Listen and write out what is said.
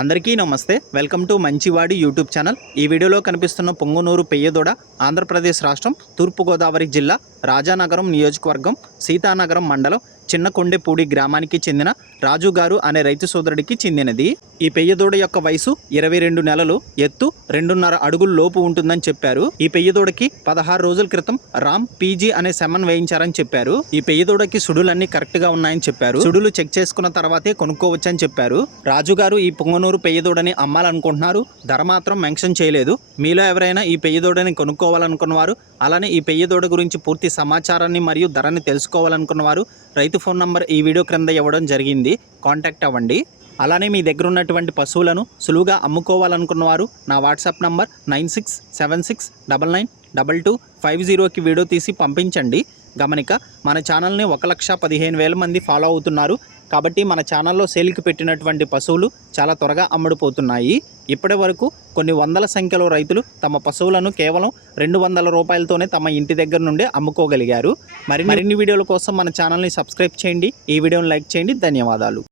అందరికీ నమస్తే. Welcome to మంచివాడి యూట్యూబ్ ఛానల్. ఈ వీడియోలో కనిపిస్తున్న పొంగునూరు పెయ్యదూడ ఆంధ్రప్రదేశ్ రాష్ట్రం తూర్పుగోదావరి జిల్లా రాజానగరం నియోజకవర్గం సీతానగరం మండలం చిన్నకొండెపూడి గ్రామానికి చెందిన రాజు గారు అనే రైతు సోదరుడికి చెందినది. ఈ పెయ్యదూడ యొక్క వయసు 22 నెలలు, ఎత్తు 2.5 అడుగుల లోపు ఉంటుందని చెప్పారు. ఈ పెయ్యదూడకి 16 రోజుల క్రితం రామ్ పీజీ అనే సెమన్ వేయించారని చెప్పారు. ఈ పెయ్యదూడకి సుడులన్నీ కరెక్ట్ గా ఉన్నాయని చెప్పారు. సుడులు చెక్ చేసుకున్న తర్వాతే కొనుక్కోవచ్చని చెప్పారు. రాజు గారు ఈ పొంగనూరు పెయ్యదూడని అమ్మాలనుకుంటున్నారు. ధర మాత్రం మెన్షన్ చేయలేదు. మీలో ఎవరైనా ఈ పెయ్యదూడని కొనుక్కోవాలనుకున్నవారు, అలానే ఈ పెయ్యదూడ గురించి పూర్తి సమాచారాన్ని మరియు ధరని తెలుసుకోవాలనుకున్నవారు రైతు ఫోన్ నంబర్ ఈ వీడియో క్రింద ఇవ్వడం జరిగింది. కాంటాక్ట్ అవ్వండి. అలానే మీ దగ్గర ఉన్నటువంటి పశువులను సులువుగా అమ్ముకోవాలనుకున్నవారు నా వాట్సాప్ నంబర్ 9676999250కి వీడియో తీసి పంపించండి. గమనిక, మన ఛానల్ని 1,15,000 మంది ఫాలో అవుతున్నారు. కాబట్టి మన ఛానల్లో సేల్కి పెట్టినటువంటి పశువులు చాలా త్వరగా అమ్ముడుపోతున్నాయి. ఇప్పటి వరకు కొన్ని వందల సంఖ్యలో రైతులు తమ పశువులను కేవలం 200 రూపాయలతోనే తమ ఇంటి దగ్గర నుండి అమ్ముకోగలిగారు. మరిన్ని వీడియోల కోసం మన ఛానల్ని సబ్స్క్రైబ్ చేయండి. ఈ వీడియోని లైక్ చేయండి. ధన్యవాదాలు.